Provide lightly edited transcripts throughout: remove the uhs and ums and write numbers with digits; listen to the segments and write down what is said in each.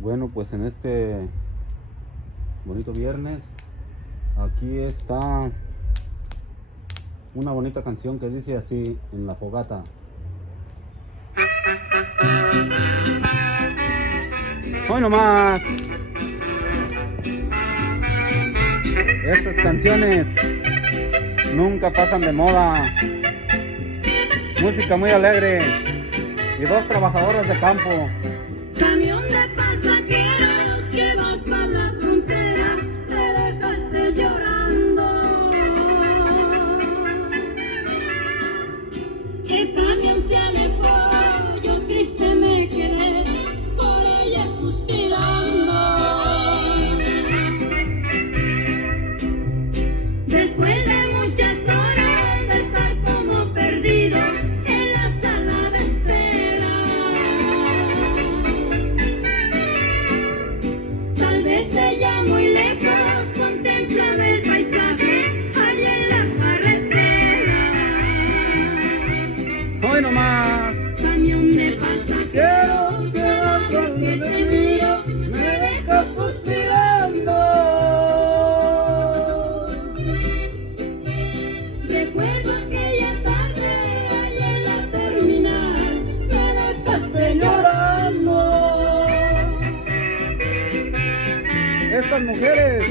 Bueno, pues en este bonito viernes, aquí está una bonita canción que dice así en la fogata. Hoy nomás, estas canciones nunca pasan de moda. Música muy alegre y dos trabajadoras de campo. Camión de pasajeros que vas para la frontera, te dejaste llorando. El camión se alejó, yo triste me quedé, por ella suspirando. Después de muchas horas de estar como perdido en la sala de espera, tal vez ella muy lejos contemplaba el paisaje allá en la carretera. Hoy nomás, Camión de pasajeros que va por que te miro, me deja suspirando. Recuerdo aquella tarde allá en la terminal, me dejaste llorando. estas mujeres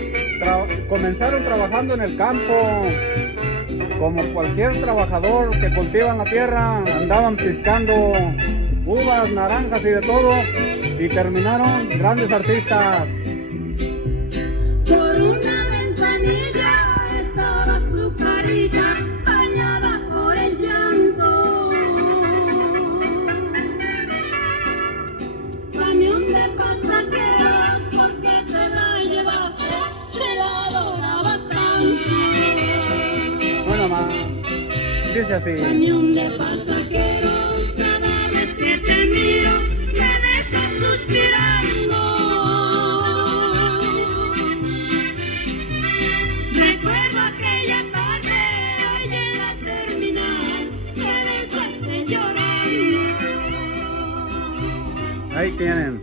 comenzaron trabajando en el campo. Como cualquier trabajador que cultiva en la tierra, andaban piscando uvas, naranjas y de todo, y terminaron grandes artistas. Por una ventanilla estaba su carita bañada por el llanto. Camión de pasajeros, ¿por qué te la llevaste? Se la adoraba tanto. Bueno, más, dice así. Camión de pasajeros, cada vez que te miro, me dejas suspirando. Recuerdo aquella tarde allá en la terminal, me dejaste llorando. Ahí tienen.